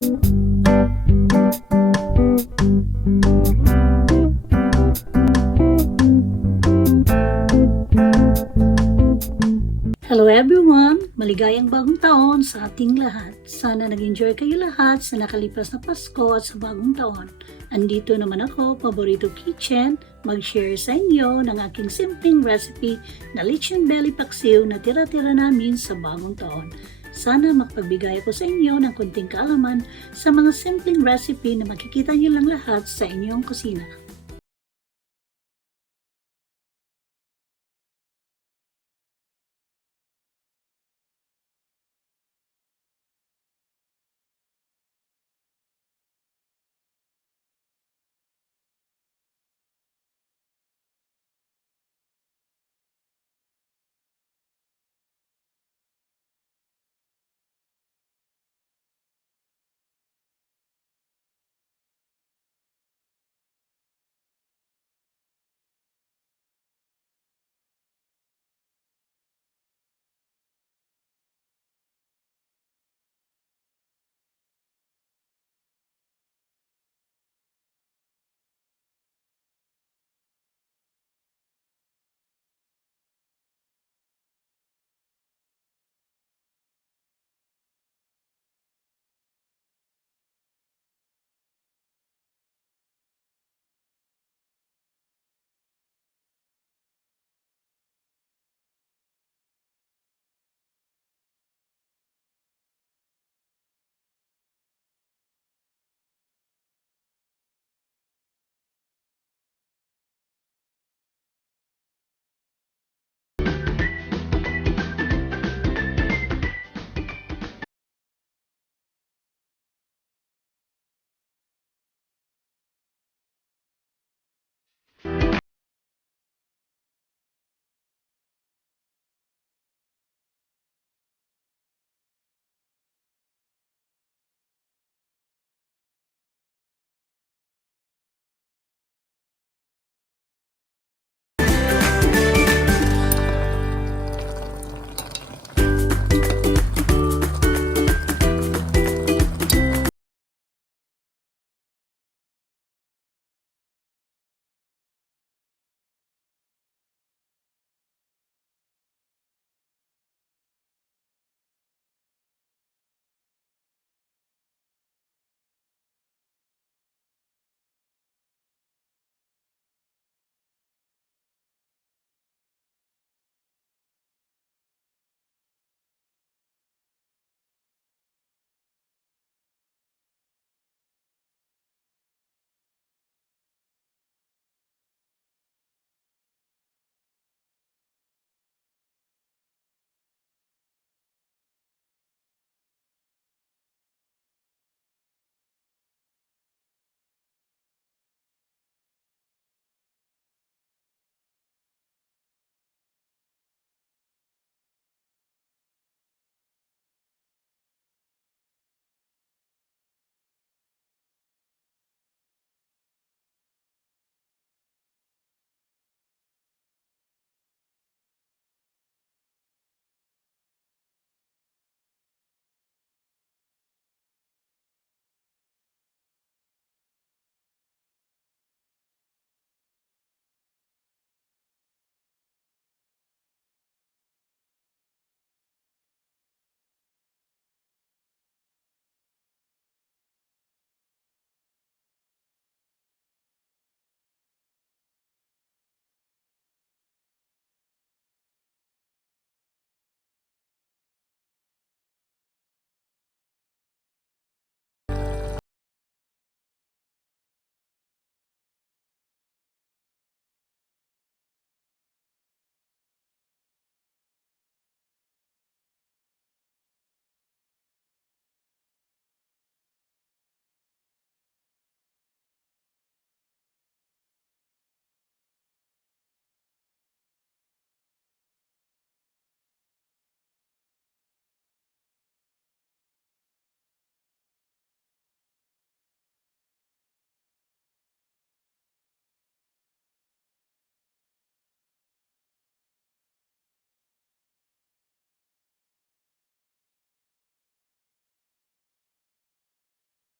Hello everyone! Maligayang bagong taon sa ating lahat. Sana nag-enjoy kayo lahat sa nakalipas na Pasko at sa bagong taon. Andito naman ako, Faborito Kitchen, mag-share sa inyo ng aking simpleng recipe na Lechon Paksiw na tira-tira namin sa bagong taon. Sana makapagbigay ako sa inyo ng kunting kaalaman sa mga simpleng recipe na makikita niyo lang lahat sa inyong kusina.